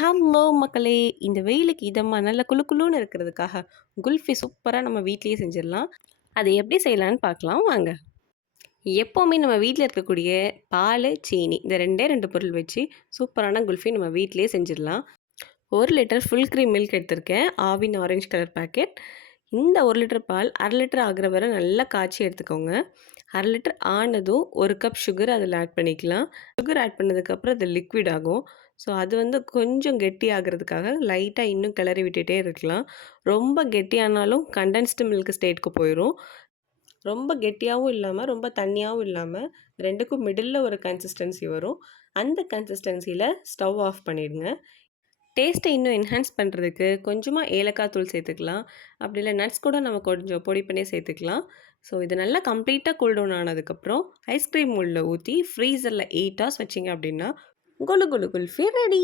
Hello மக்களே! இந்த வெயிலுக்கு இதமா நல்லா குளு குளுன்னு இருக்கிறதுக்காக குல்ஃபி சூப்பரா நம்ம வீட்லயே செஞ்சிடலாம். அதை எப்படி செய்யலான்னு பார்க்கலாம் வாங்க. எப்போவுமே நம்ம வீட்ல இருக்கக்கூடிய பால், சீனி இந்த 2டே 2 பொருள் வச்சு சூப்பரான குல்ஃபி நம்ம வீட்லயே செஞ்சிடலாம். 1 லிட்டர் ஃபுல் க்ரீம் மில்க் எடுத்திருக்கேன். Aavin orange colour packet. இந்த 1 லிட்டர் பால் 1/2 லிட்டர் ஆகுற வரை நல்லா காய்ச்சி எடுத்துக்கோங்க. 1/2 லிட்டர் ஆனதும் 1 கப் சுகர் அதில் ஆட் பண்ணிக்கலாம். சுகர் ஆட் பண்ணதுக்கப்புறம் அது லிக்விட் ஆகும். ஸோ அது கொஞ்சம் கெட்டி ஆகிறதுக்காக லைட்டாக இன்னும் கிளறி விட்டுட்டே இருக்கலாம். ரொம்ப கெட்டியானாலும் கண்டென்ஸ்டு மில்க் ஸ்டேட்க்கு போயிடும். ரொம்ப கெட்டியாகவும் இல்லாமல் ரொம்ப தண்ணியாகவும் இல்லாமல் 2க்கும் மிடில் ஒரு கன்சிஸ்டன்சி வரும். அந்த கன்சிஸ்டன்சியில் ஸ்டவ் ஆஃப் பண்ணிடுங்க. டேஸ்ட்டை இன்னும் என்ஹான்ஸ் பண்ணுறதுக்கு கொஞ்சமாக ஏலக்காய் தூள் சேர்த்துக்கலாம். அப்படி இல்லை நட்ஸ் கூட நம்ம கொஞ்சம் பொடி பண்ணி சேர்த்துக்கலாம். ஸோ இது நல்லா கம்ப்ளீட்டாக கூல் டவுன் ஆனதுக்கப்புறம் ஐஸ்கிரீம் மோல்டில் ஊற்றி ஃப்ரீசரில் 8 ஹவர்ஸ் வச்சிங்க அப்படின்னா குலு குலு குல்ஃபி ரெடி.